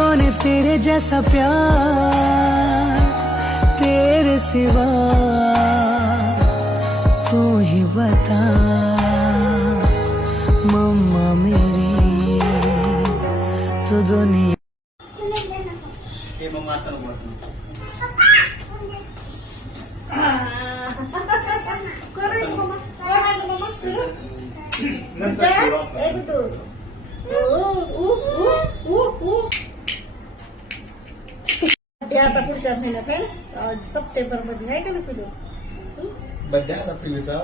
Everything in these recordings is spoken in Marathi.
कौन है तेरे जैसा प्यार, तेरे सिवा तू ही बता मम्मा मेरी, तू दुनिया आता पुढच्या महिन्यात आहे ना, सप्टेंबर मध्ये आहे का ना पिलू बर्थडे आता पिलूचा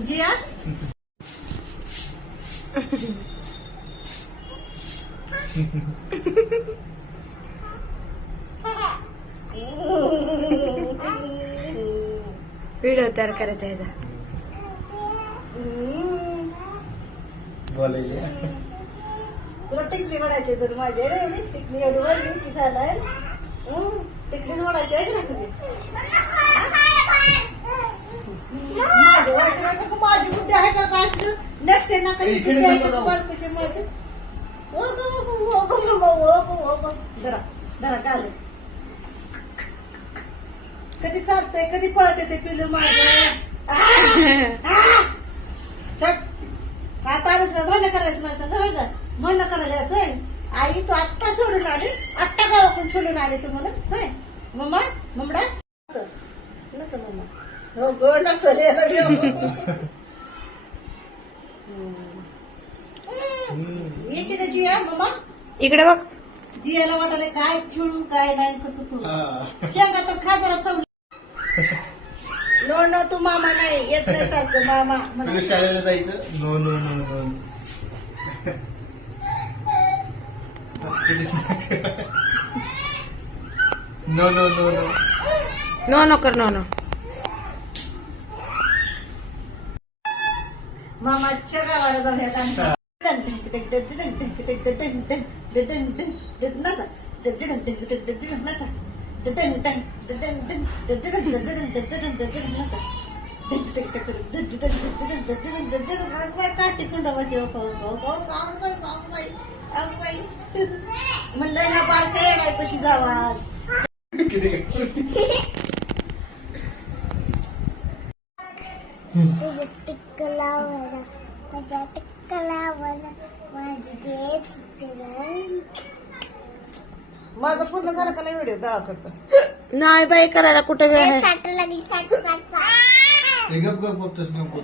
जिया व्हिडिओ तयार करायचा ह्याचा. बोलायले तुला टिकली म्हणायची तर माझे रे टिकली एवढी वडली की झालाय टिकलीच म्हणायची आहे का तुझी माझी बुद्धी आहे का काय नसते ना काही बुद्धी आहे का बारकोशी माझी जरा जरा काल कधी चालतंय कधी पळत येते पिलू माझं आता म्हणणं करायचं माझं का म्हणणं करायला यायचं आई तू आत्ता सोडून आली आत्ता गावाकडून सोडून आले तुम्हाला होय मम्मा मम्मडा नका मम्मा हो गोड नचल येते ना जिया मम्मा इकडे बघ. जियाला वाटायला काय खेळून काय नाही कसं खेळून शेंगा तर खा जरा चव नो नो तू मामा नाही येत नाही सारखं मामा तुला शाळेला जायचं no no no no no no no no no no कर नो नो. मामाच्या गावाला जाऊया काठी कुंडावाची म्हणलं ह्या बारक्या येण्यापाशी जावा तुझ्या टिकला वरा माझ्या टिकला वरा माझे माझं पूर्ण झालं का नाही व्हिडिओ गावाकडचं नाही बाई करायला कुठे वेळ आहे. चाट लागली चाट चाट चाट गप गप गप तसं नको